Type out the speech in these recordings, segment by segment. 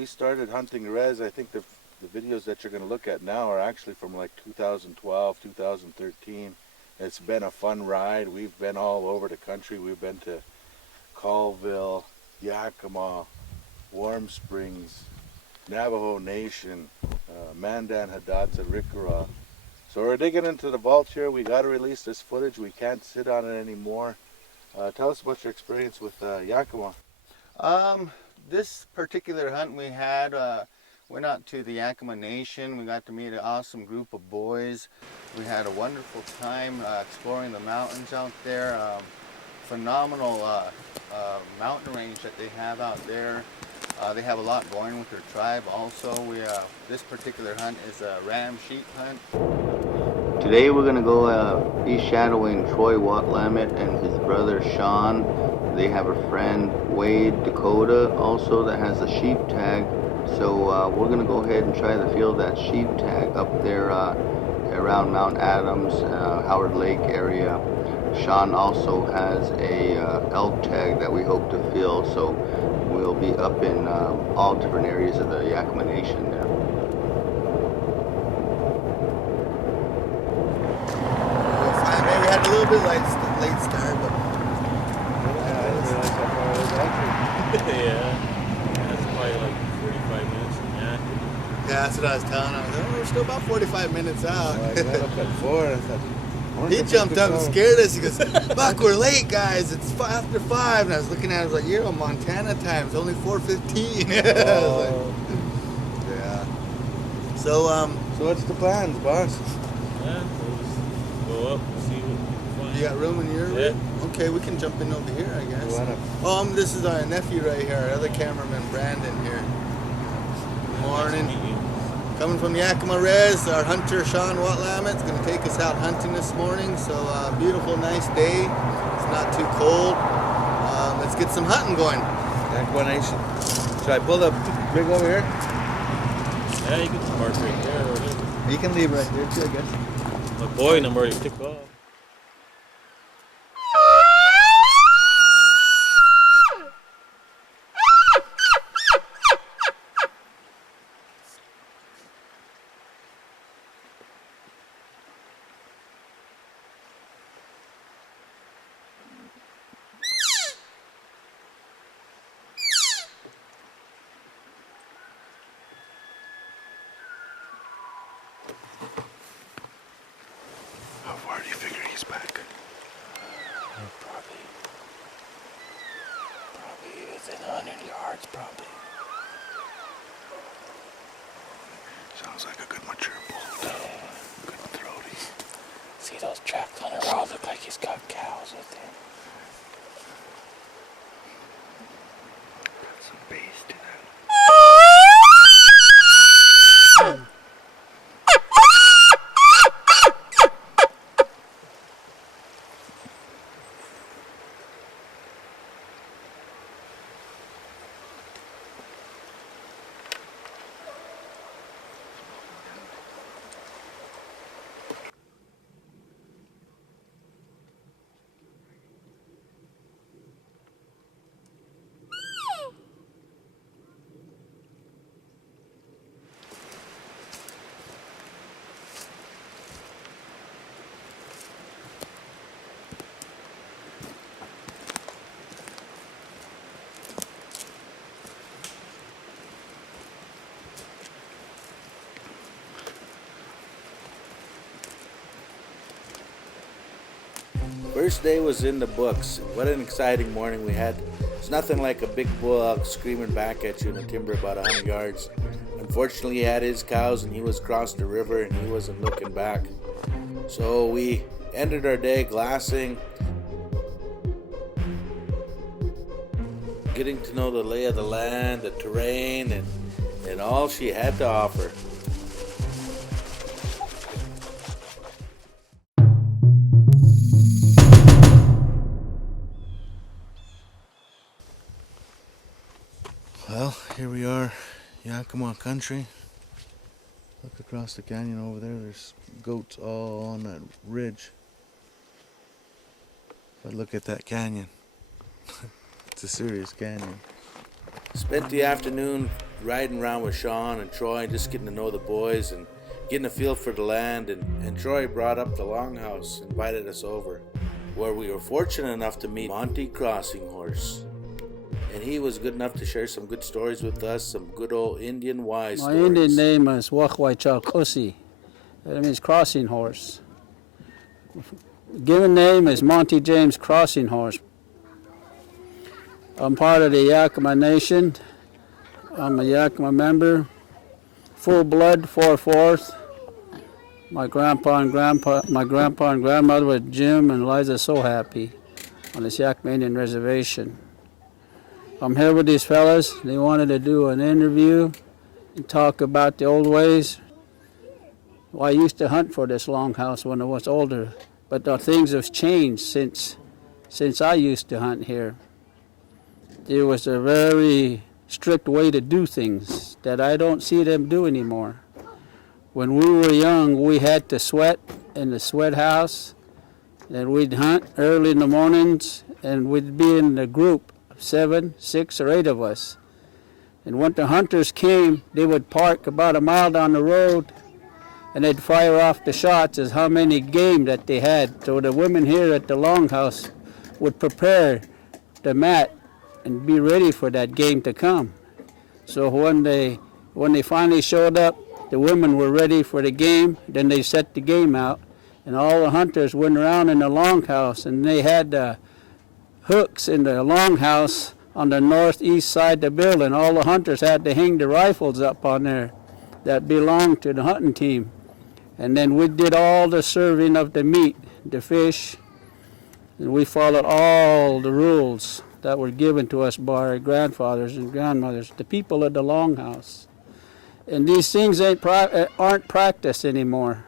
we started hunting res, I think the videos that you're going to look at now are actually from like 2012, 2013. It's been a fun ride. We've been all over the country. We've been to Colville, Yakima, Warm Springs, Navajo Nation, Mandan, Hidatsa, Riccara. So we're digging into the vault here. We got to release this footage. We can't sit on it anymore. Tell us about your experience with Yakima. This particular hunt we had, went out to the Yakima Nation. We got to meet an awesome group of boys. We had a wonderful time exploring the mountains out there. Phenomenal mountain range that they have out there. They have a lot going with their tribe also. This particular hunt is a ram sheep hunt. Today we're going to go be shadowing Troy Watlamet and his brother Shawn. They have a friend, Wade Dakota, also that has a sheep tag. So we're going to go ahead and try to field that sheep tag up there around Mount Adams, Howard Lake area. Shawn also has a elk tag that we hope to fill, so we'll be up in all different areas of the Yakima Nation there. Maybe we had a little bit late start, but yeah, that's probably like 45 minutes from Yakima. yeah, that's what I was telling him. Oh, we're still about 45 minutes out. I got up at 4 and I thought, He jumped up and scared us. He goes, "Buck, we're late, guys. It's after 5." And I was looking at him like, "You're on Montana time. It's only 4:15." oh. Yeah. So So what's the plans, boss? Yeah, we'll just go up and see what we can find. you got room in your Yeah. rig? Okay, we can jump in over here, I You guess. wanna... This is our nephew right here, our other cameraman, Brandon here. Good morning. Nice to meet you. Coming from Yakima Res, our hunter Shawn Watlamet is going to take us out hunting this morning. So beautiful, nice day. It's not too cold. Let's get some hunting going. Yakima Nation. Should I pull the rig over here? Yeah, you can park right there or whatever. You can leave right there too, I guess. My boy number already took off. How far do you figure he's back? Probably within 100 yards, probably. Sounds like a good mature bull. Good throaty. See those tracks on the road? Look like he's got cows with him. Got some bass to that. First day was in the books. What an exciting morning we had. It's nothing like a big bull elk screaming back at you in the timber about 100 yards. Unfortunately, he had his cows and he was across the river and he wasn't looking back. So we ended our day glassing, getting to know the lay of the land, the terrain, and all she had to offer. Well, here we are, Yakima country. Look across the canyon over there, there's goats all on that ridge. But look at that canyon. It's a serious canyon. Spent the afternoon riding around with Shawn and Troy and just getting to know the boys and getting a feel for the land. And Troy brought up the Longhouse, invited us over, where we were fortunate enough to meet Monte CrossingHorse. And he was good enough to share some good stories with us, some good old Indian wise My stories. Indian name is Wakwaichalkosi. That means crossing horse. Given name is Monte James CrossingHorse. I'm part of the Yakima Nation. I'm a Yakima member. Full blood, 4/4. My grandpa and grandmother were Jim and Liza So Happy on this Yakima Indian reservation. I'm here with these fellas. They wanted to do an interview and talk about the old ways. Well, I used to hunt for this longhouse when I was older, but things have changed since I used to hunt here. There was a very strict way to do things that I don't see them do anymore. When we were young, we had to sweat in the sweat house, and we'd hunt early in the mornings, and we'd be in a group of 7, 6, or 8 of us. And when the hunters came, they would park about a mile down the road, and they'd fire off the shots as how many game that they had. So the women here at the longhouse would prepare the mat and be ready for that game to come. So when they finally showed up, the women were ready for the game. Then they set the game out, and all the hunters went around in the longhouse, and they had hooks in the longhouse on the northeast side of the building. All the hunters had to hang the rifles up on there that belonged to the hunting team. And then we did all the serving of the meat, the fish, and we followed all the rules that were given to us by our grandfathers and grandmothers, the people of the longhouse. And these things aren't practiced anymore,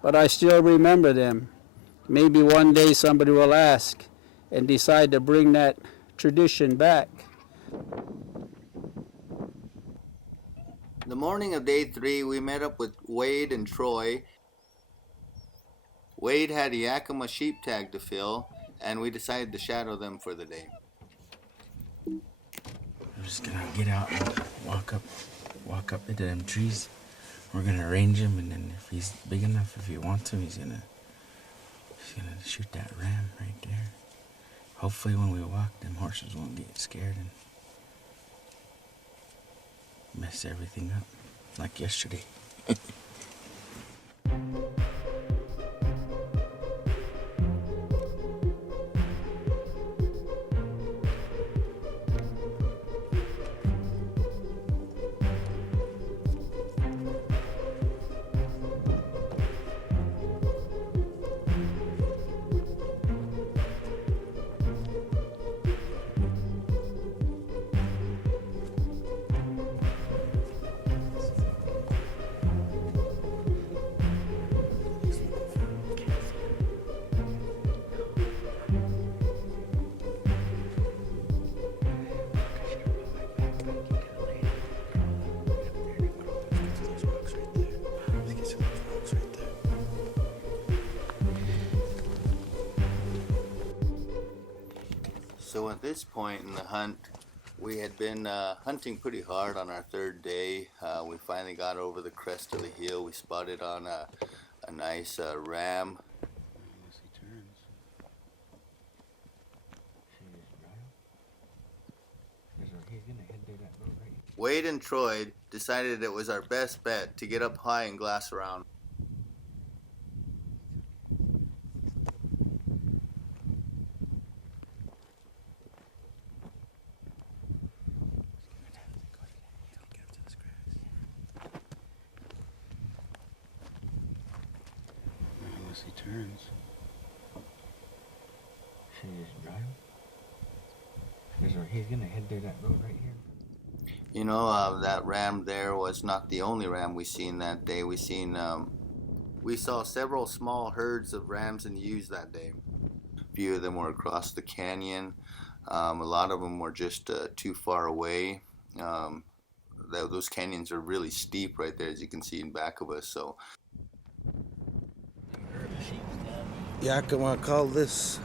but I still remember them. Maybe one day somebody will ask and decide to bring that tradition back. The morning of day 3, we met up with Wade and Troy. Wade had a Yakima sheep tag to fill, and we decided to shadow them for the day. I'm just gonna get out and walk up into them trees. We're gonna arrange him, and then if he's big enough, if he wants him, he's gonna shoot that ram right there. Hopefully when we walk, them horses won't get scared and mess everything up like yesterday. So at this point in the hunt, we had been hunting pretty hard on our 3rd day. We finally got over the crest of the hill. We spotted on a nice ram. Wade and Troy decided it was our best bet to get up high and glass around. Unless he turns. Should we just drive him? He's gonna head to that road right here. You know, that ram there was not the only ram we seen that day. We saw several small herds of rams and ewes that day. A few of them were across the canyon. A lot of them were just too far away. Those canyons are really steep right there, as you can see in back of us. So Yakima call this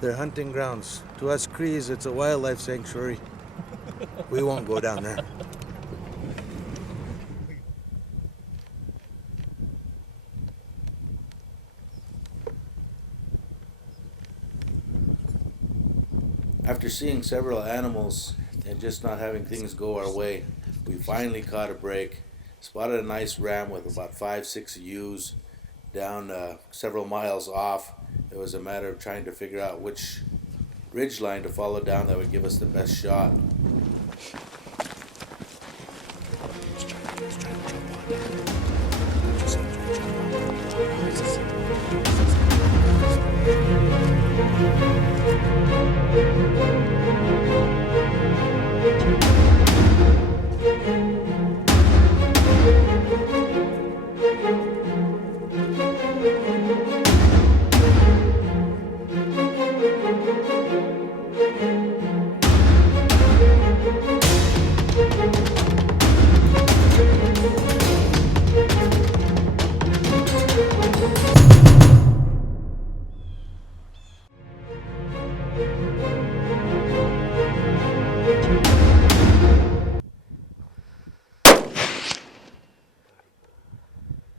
their hunting grounds. To us Crees, it's a wildlife sanctuary. We won't go down there. After seeing several animals and just not having things go our way, we finally caught a break. Spotted a nice ram with about 5-6 ewes down several miles off. It was a matter of trying to figure out which ridge line to follow down that would give us the best shot.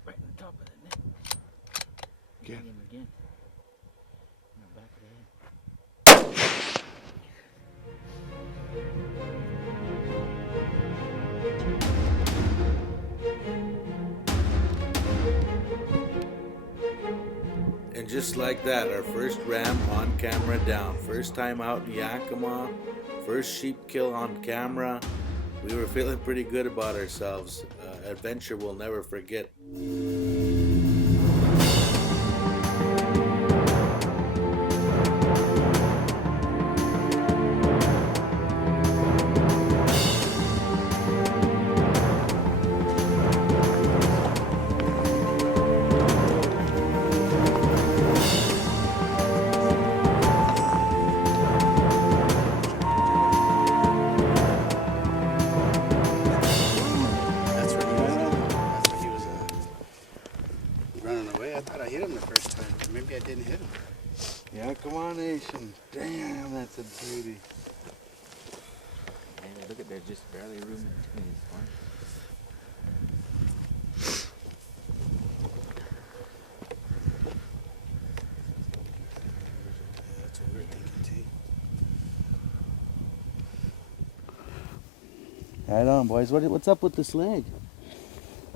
Right on top of the neck. Again. Hit him again. In the back of the head. And just like that, our first ram on camera down. First time out in Yakima, first sheep kill on camera. We were feeling pretty good about ourselves. Adventure we'll never forget. That's where he was. That's where he was running away. I thought I hit him the first time. Maybe I didn't hit him. Yeah, come on, Nation. Damn, that's a beauty. Hey, look at, there's just barely room in between his horns. That's what we were thinking too. Right on, boys. What's up with this leg?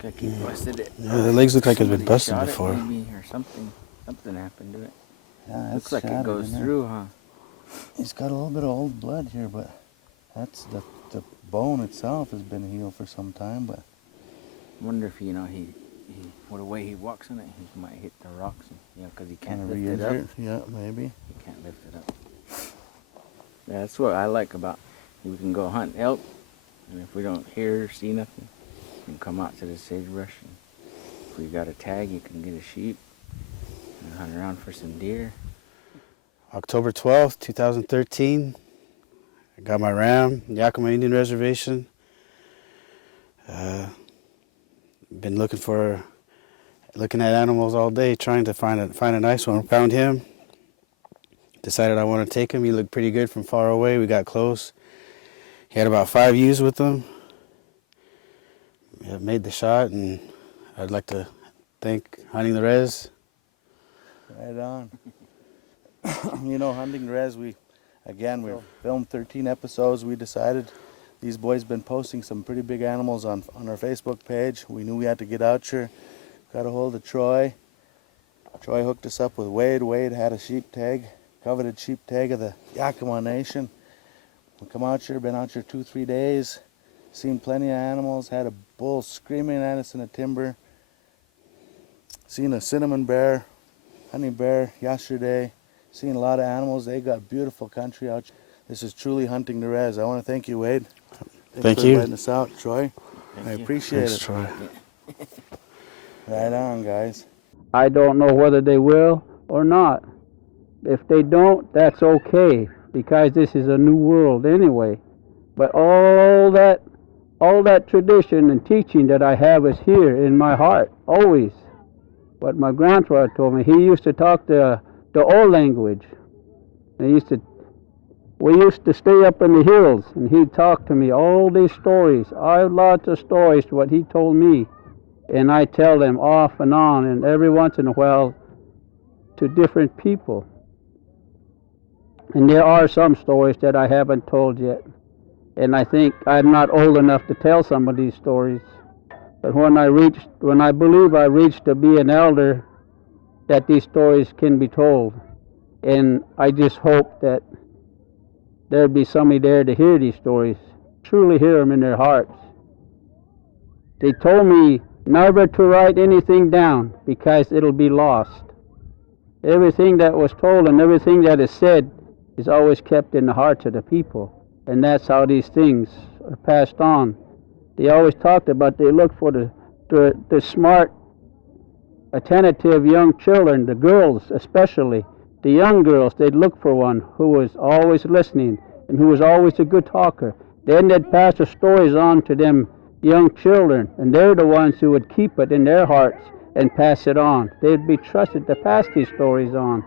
Like he busted it. Yeah, the legs look like it's been Somebody busted shot it before. maybe, or something happened to it. Yeah, Looks like it goes through, huh? He's got a little bit of old blood here, but that's the bone itself has been healed for some time. But Wonder if he what the way he walks on it, he might hit the rocks, and, because he can't kinda lift it up. re-injured. Yeah, maybe. He can't lift it up. Yeah, that's what I like about. We can go hunt elk, and if we don't hear or see nothing, we can come out to the sagebrush. And if we got a tag, you can get a sheep and hunt around for some deer. October 12th, 2013. I got my ram, Yakima Indian Reservation. Been looking at animals all day, trying to find a nice one. Found him. Decided I want to take him. He looked pretty good from far away. We got close. He had about 5 ewes with him. We made the shot, and I'd like to thank Hunting the Res. Right on. You know, Hunting Res, we've filmed 13 episodes. We decided these boys been posting some pretty big animals on our Facebook page. We knew we had to get out here. Got a hold of Troy. Troy hooked us up with Wade. Wade had a sheep tag, coveted sheep tag of the Yakima Nation. We come out here, been out here 2-3 days, seen plenty of animals, had a bull screaming at us in the timber, seen a cinnamon bear, honey bear yesterday, seen a lot of animals. They got beautiful country out here. This is truly Hunting the Res. I want to thank you, Wade. Thank for you. inviting us out, Troy. I appreciate Thanks, it. Troy. Right on, guys. I don't know whether they will or not. If they don't, that's okay, because this is a new world anyway. But all that tradition and teaching that I have is here in my heart, always. What my grandfather told me, he used to talk the old language. We used to stay up in the hills, and he'd talk to me all these stories. I have lots of stories to what he told me, and I tell them off and on, and every once in a while to different people. And there are some stories that I haven't told yet. And I think I'm not old enough to tell some of these stories. But when I believe I reached to be an elder, that these stories can be told. And I just hope that there'd be somebody there to hear these stories, truly hear them in their hearts. They told me never to write anything down because it'll be lost. Everything that was told and everything that is said is always kept in the hearts of the people. And that's how these things are passed on. They always talked about they look for the smart, attentive young children, the girls especially. The young girls, they'd look for one who was always listening and who was always a good talker. Then they'd pass the stories on to them young children, and they're the ones who would keep it in their hearts and pass it on. They'd be trusted to pass these stories on.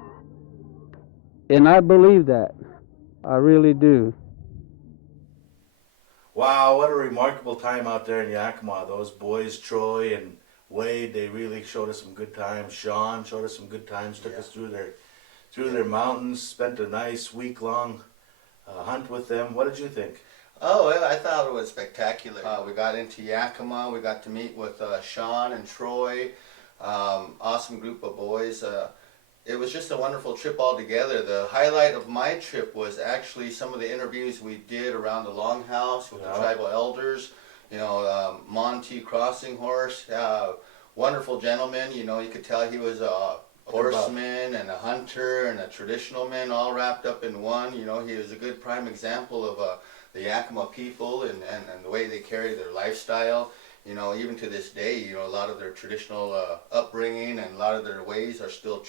And I believe that. I really do. Wow, what a remarkable time out there in Yakima. Those boys, Troy and Wade, they really showed us some good times. Shawn showed us some good times, took us through their mountains, spent a nice week-long hunt with them. What did you think? Oh, well, I thought it was spectacular. We got into Yakima. We got to meet with Shawn and Troy. Awesome group of boys. It was just a wonderful trip altogether. The highlight of my trip was actually some of the interviews we did around the longhouse with the tribal elders. You know, Monte CrossingHorse, wonderful gentleman. You know, you could tell he was a horseman and a hunter and a traditional man all wrapped up in one. You know, he was a good prime example of the Yakima people and the way they carry their lifestyle. You know, even to this day, you know, a lot of their traditional upbringing and a lot of their ways are still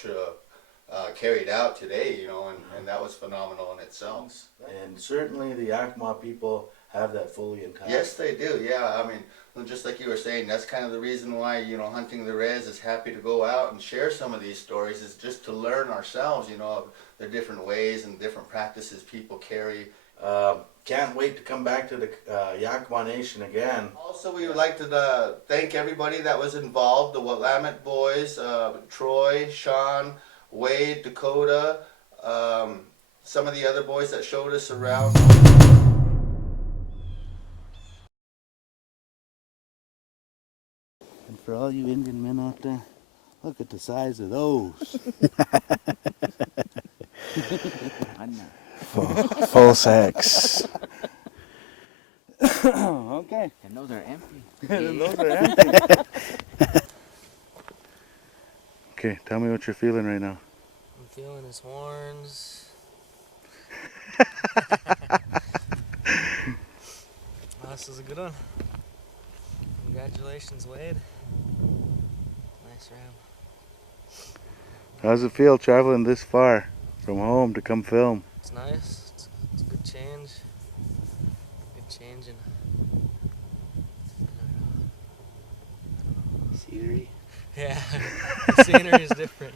carried out today, you know, and that was phenomenal in itself. And certainly the Yakima people have that fully intact. Yes, they do, yeah. I mean, just like you were saying, that's kind of the reason why, you know, Hunting the Res is happy to go out and share some of these stories, is just to learn ourselves, you know, of the different ways and different practices people carry. Can't wait to come back to the Yakima Nation again. Also, we would like to thank everybody that was involved, the Watlamet boys, Troy, Shawn, Wade, Dakota, some of the other boys that showed us around. And for all you Indian men out there, look at the size of those. Full sacks. Okay. And those are empty. And those are empty. Okay, tell me what you're feeling right now. I'm feeling his horns. Oh, this is a good one. Congratulations, Wade. Nice ram. How does it feel traveling this far from home to come film? It's nice. It's a good change. Good change in Scenery. yeah, the scenery is different.